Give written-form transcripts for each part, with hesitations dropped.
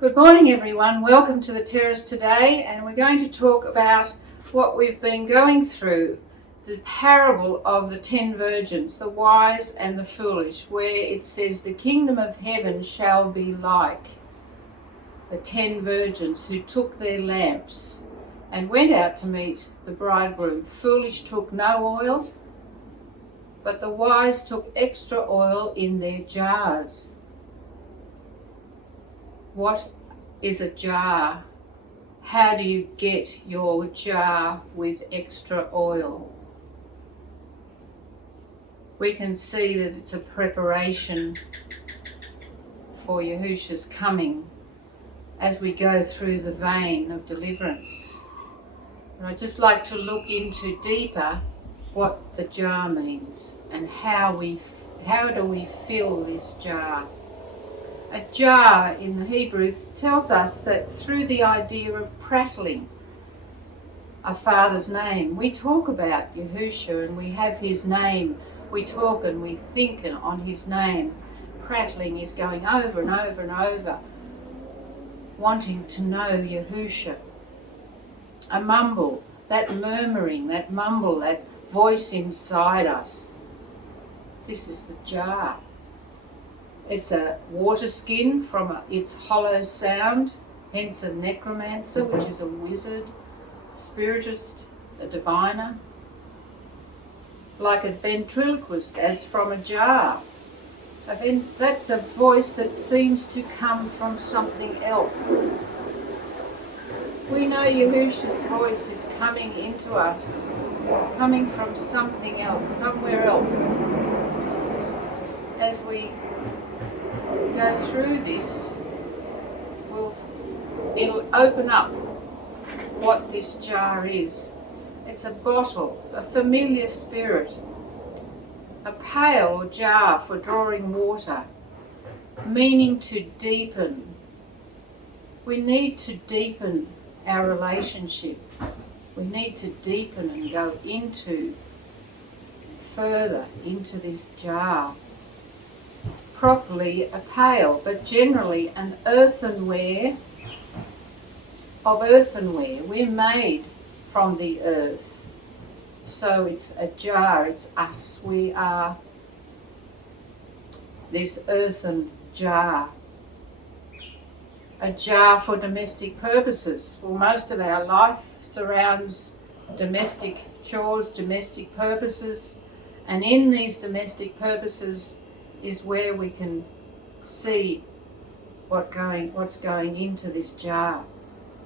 Good morning everyone, welcome to the terrace today, and we're going to talk about what we've been going through, the parable of the 10 virgins, the wise and the foolish, where it says the kingdom of heaven shall be like the 10 virgins who took their lamps and went out to meet the bridegroom. Foolish took no oil, but the wise took extra oil in their jars. What is a jar? How do you get your jar with extra oil? We can see that it's a preparation for Yahusha's coming as we go through the vein of deliverance. And I'd just like to look into deeper what the jar means and how do we fill this jar. A jar in the Hebrew tells us that through the idea of prattling a Father's name, we talk about Yahusha and we have his name, we talk and we think on his name. Prattling is going over and over and over, wanting to know Yahusha. A mumble, that murmuring, that mumble, that voice inside us. This is the jar. It's a water skin from its hollow sound, hence a necromancer, which is a wizard, spiritist, a diviner. Like a ventriloquist, as from a jar. That's a voice that seems to come from something else. We know Yahusha's voice is coming into us, coming from something else, somewhere else. As we go through this, it'll open up what this jar is. It's a bottle, a familiar spirit, a pail or jar for drawing water, meaning to deepen. We need to deepen our relationship. We need to deepen and go further into this jar. Properly a pail, but generally an earthenware of earthenware. We're made from the earth. So it's a jar, it's us. We are this earthen jar. A jar for domestic purposes. Well, most of our life surrounds domestic chores, domestic purposes, and in these domestic purposes is where we can see what's going into this jar.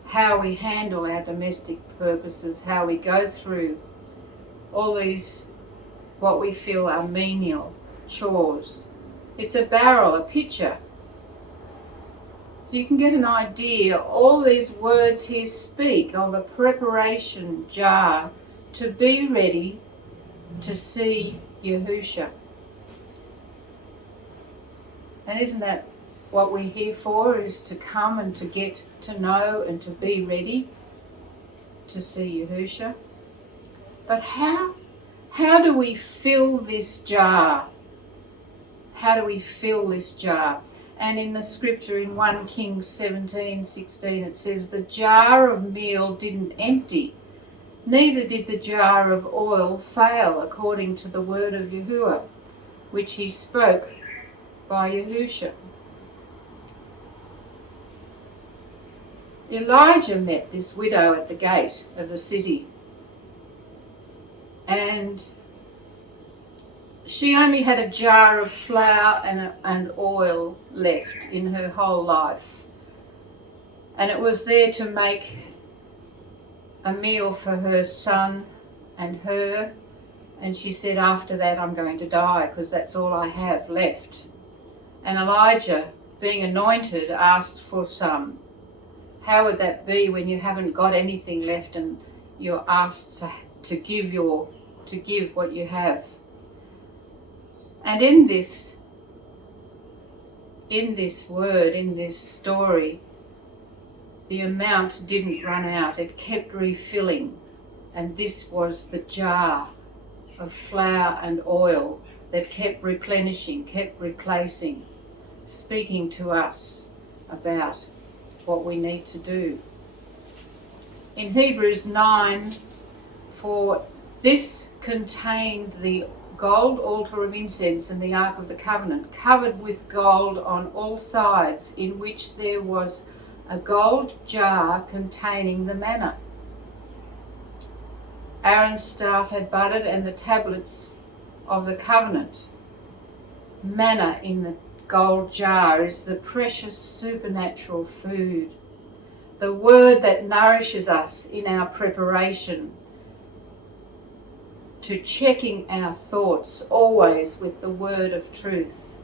How we handle our domestic purposes, how we go through all these, what we feel are menial chores. It's a barrel, a pitcher. So you can get an idea, all these words here speak of a preparation jar to be ready to see Yahusha. And isn't that what we're here for, is to come and to get to know and to be ready to see Yahusha? But how do we fill this jar? How do we fill this jar? And in the scripture in 1 Kings 17:16 it says, the jar of meal didn't empty, neither did the jar of oil fail, according to the word of Yahuah, which he spoke by Yahusha. Elijah met this widow at the gate of the city, and she only had a jar of flour and oil left in her whole life, and it was there to make a meal for her son and her, and she said, after that I'm going to die because that's all I have left. And Elijah, being anointed, asked for some. How would that be when you haven't got anything left and you're asked to give what you have? And in this word, in this story, the amount didn't run out. It kept refilling. And this was the jar of flour and oil that kept replenishing, kept replacing, speaking to us about what we need to do. In Hebrews 9, for this contained the gold altar of incense and the ark of the covenant, covered with gold on all sides, in which there was a gold jar containing the manna. Aaron's staff had budded, and the tablets of the covenant. Manna in the gold jar is the precious supernatural food, the word that nourishes us in our preparation to checking our thoughts always with the word of truth,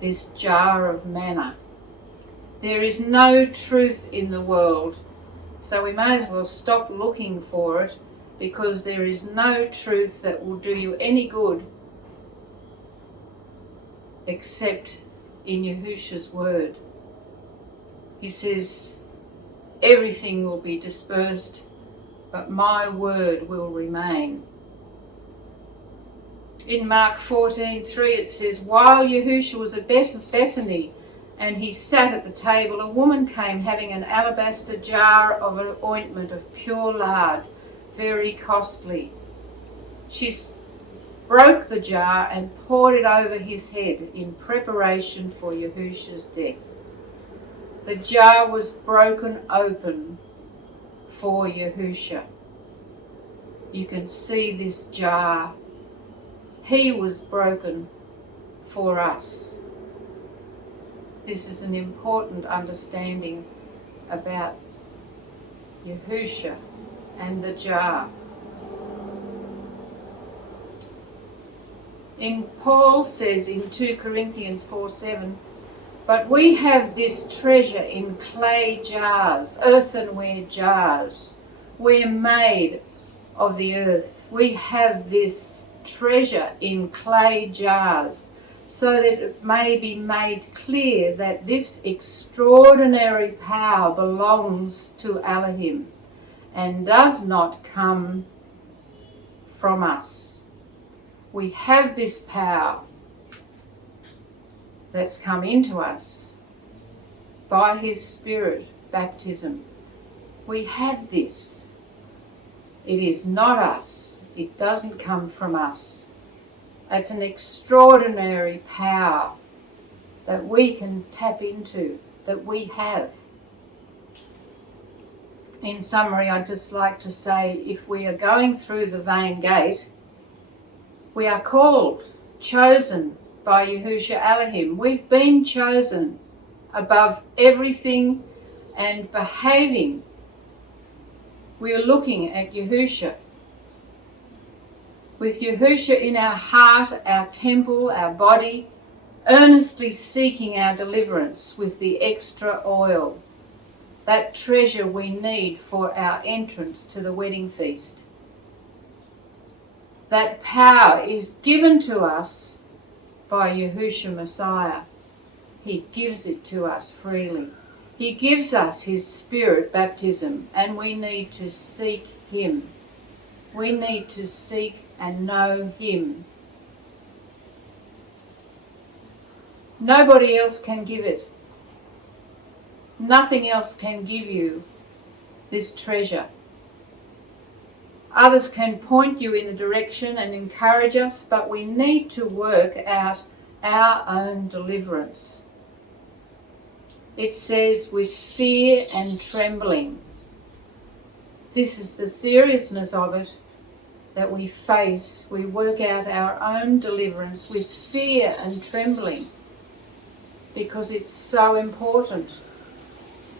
this jar of manna. There is no truth in the world, so we may as well stop looking for it, because there is no truth that will do you any good except in Yahusha's word. He says, everything will be dispersed, but my word will remain. In Mark 14:3 it says, while Yahusha was at Bethany and he sat at the table, a woman came having an alabaster jar of an ointment of pure lard, very costly. She broke the jar and poured it over his head in preparation for Yahusha's death. The jar was broken open for Yahusha. You can see this jar. He was broken for us. This is an important understanding about Yahusha and the jar. Paul says in 2 Corinthians 4:7, but we have this treasure in clay jars, earthenware jars. We're made of the earth. We have this treasure in clay jars, so that it may be made clear that this extraordinary power belongs to Elohim and does not come from us. We have this power that's come into us by his Spirit baptism. We have this. It is not us. It doesn't come from us. It's an extraordinary power that we can tap into, that we have. In summary, I'd just like to say, if we are going through the vein gate, we are called, chosen by Yahusha Elohim. We've been chosen above everything and behaving. We are looking at Yahusha. With Yahusha in our heart, our temple, our body, earnestly seeking our deliverance with the extra oil, that treasure we need for our entrance to the wedding feast. That power is given to us by Yahusha Messiah. He gives it to us freely. He gives us his Spirit baptism, and we need to seek him. We need to seek and know him. Nobody else can give it. Nothing else can give you this treasure. Others can point you in the direction and encourage us, but we need to work out our own deliverance. It says, with fear and trembling. This is the seriousness of it that we face. We work out our own deliverance with fear and trembling, because it's so important.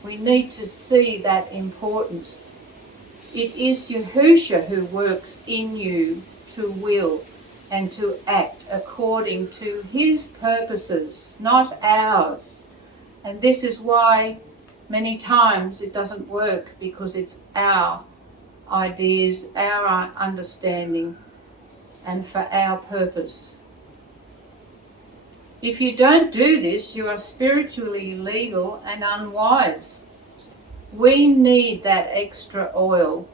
We need to see that importance. It is Yahusha who works in you to will and to act according to his purposes, not ours. And this is why many times it doesn't work, because it's our ideas, our understanding, and for our purpose. If you don't do this, you are spiritually illegal and unwise. We need that extra oil.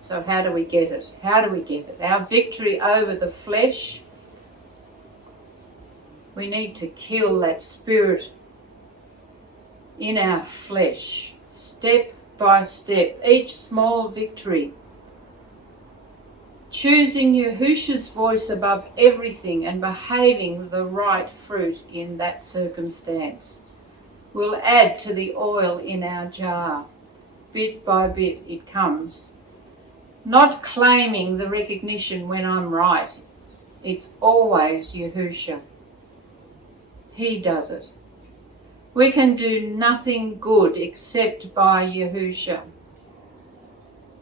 So how do we get it? How do we get it? Our victory over the flesh. We need to kill that spirit in our flesh, step by step, each small victory. Choosing Yahusha's voice above everything and behaving the right fruit in that circumstance will add to the oil in our jar. Bit by bit it comes. Not claiming the recognition when I'm right. It's always Yahusha. He does it. We can do nothing good except by Yahusha.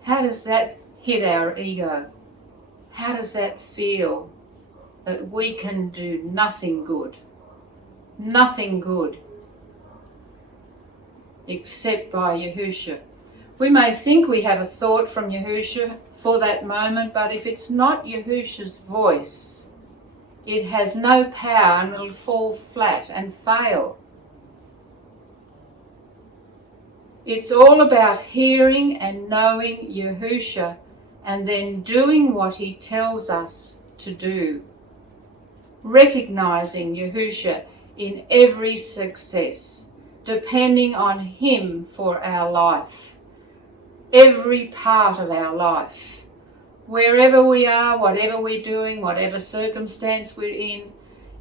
How does that hit our ego? How does that feel that we can do nothing good? Nothing good except by Yahusha. We may think we have a thought from Yahusha for that moment, but if it's not Yahusha's voice, it has no power and will fall flat and fail. It's all about hearing and knowing Yahusha and then doing what he tells us to do. Recognizing Yahusha in every success, depending on him for our life, every part of our life. Wherever we are, whatever we're doing, whatever circumstance we're in,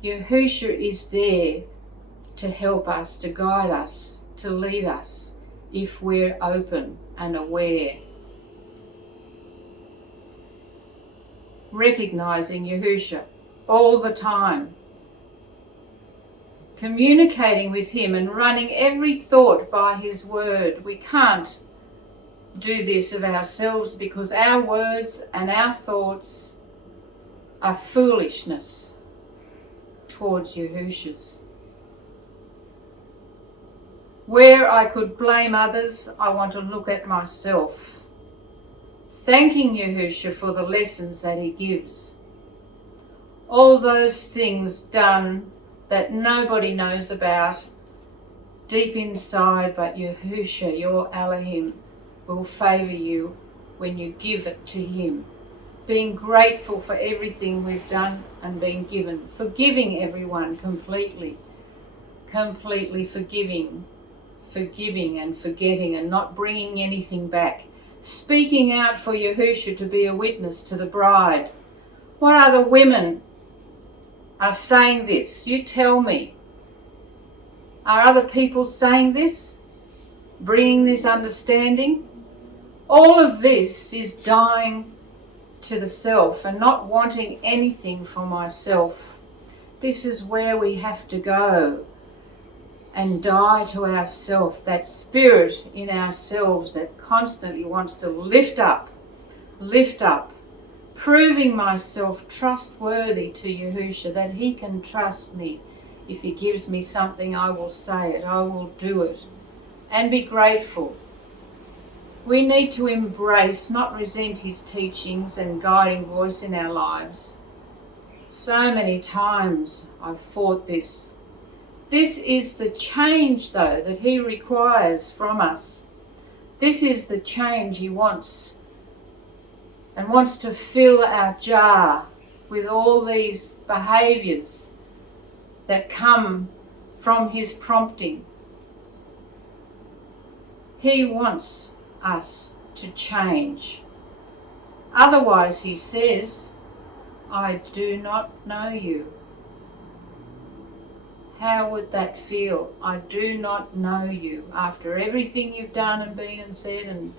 Yahusha is there to help us, to guide us, to lead us, if we're open and aware. Recognizing Yahusha all the time. Communicating with him and running every thought by his word. We can't do this of ourselves because our words and our thoughts are foolishness towards Yahusha's. Where I could blame others, I want to look at myself. Thanking Yahusha for the lessons that he gives. All those things done that nobody knows about deep inside, but Yahusha, your Elohim, will favour you when you give it to him. Being grateful for everything we've done and been given. Forgiving everyone completely. Completely forgiving and forgetting and not bringing anything back. Speaking out for Yahusha to be a witness to the bride. What other women are saying this? You tell me. Are other people saying this? Bringing this understanding? All of this is dying to the self and not wanting anything for myself. This is where we have to go and die to ourself, that spirit in ourselves that constantly wants to lift up, proving myself trustworthy to Yahusha, that he can trust me. If he gives me something, I will say it, I will do it, and be grateful. We need to embrace, not resent his teachings and guiding voice in our lives. So many times I've fought this. This is the change, though, that he requires from us. This is the change he wants, and wants to fill our jar with all these behaviours that come from his prompting. He wants us to change. Otherwise, he says, I do not know you. How would that feel? I do not know you. After everything you've done and been and said and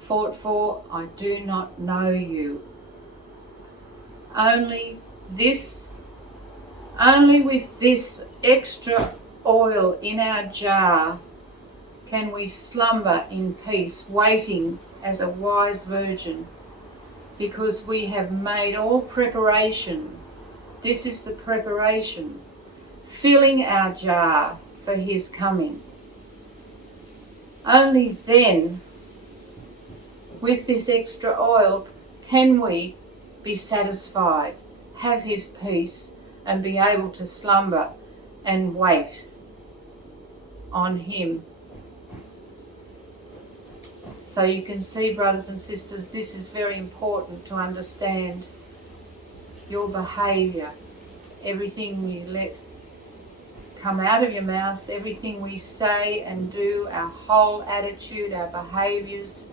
fought for, I do not know you. Only with this extra oil in our jar can we slumber in peace, waiting as a wise virgin, because we have made all preparation. This is the preparation, filling our jar for his coming. Only then, with this extra oil, can we be satisfied, have his peace, and be able to slumber and wait on him. So you can see, brothers and sisters, this is very important to understand. Your behaviour, everything you let come out of your mouth, everything we say and do, our whole attitude, our behaviours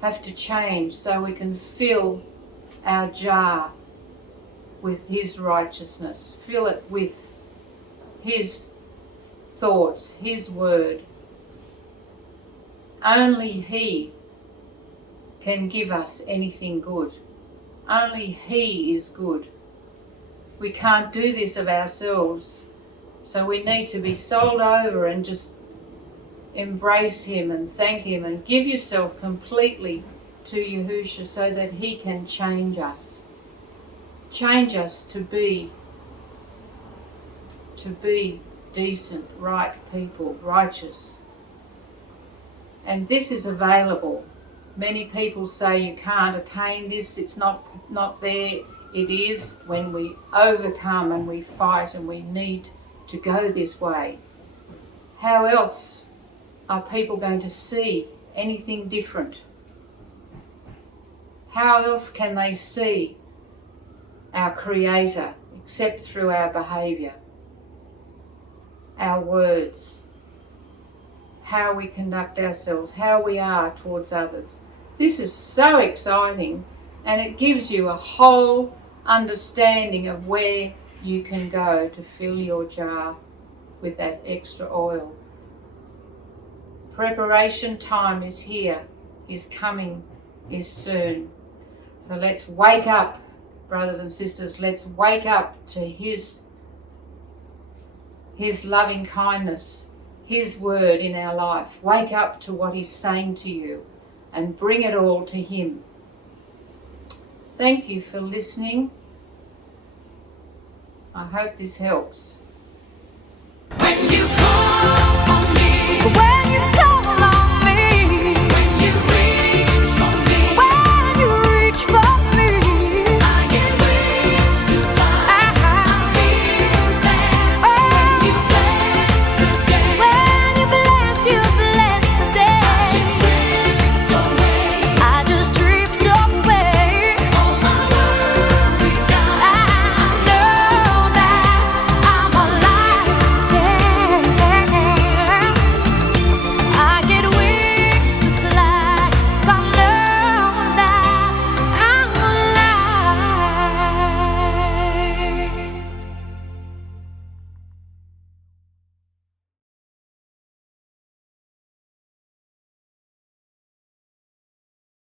have to change so we can fill our jar with His righteousness, fill it with His thoughts, His word. Only He can give us anything good. Only He is good. We can't do this of ourselves, so we need to be sold over and just embrace Him and thank Him and give yourself completely to Yahusha so that He can change us. Change us to be decent, right people, righteous. And this is available. Many people say you can't attain this, it's not there. It is when we overcome and we fight and we need to go this way. How else are people going to see anything different? How else can they see our Creator except through our behaviour, our words, how we conduct ourselves, how we are towards others? This is so exciting, and it gives you a whole understanding of where you can go to fill your jar with that extra oil. Preparation time is here, is coming, is soon. So let's wake up, brothers and sisters. Let's wake up to His loving kindness, His word in our life. Wake up to what He's saying to you and bring it all to Him. Thank you for listening. I hope this helps. When you call on me,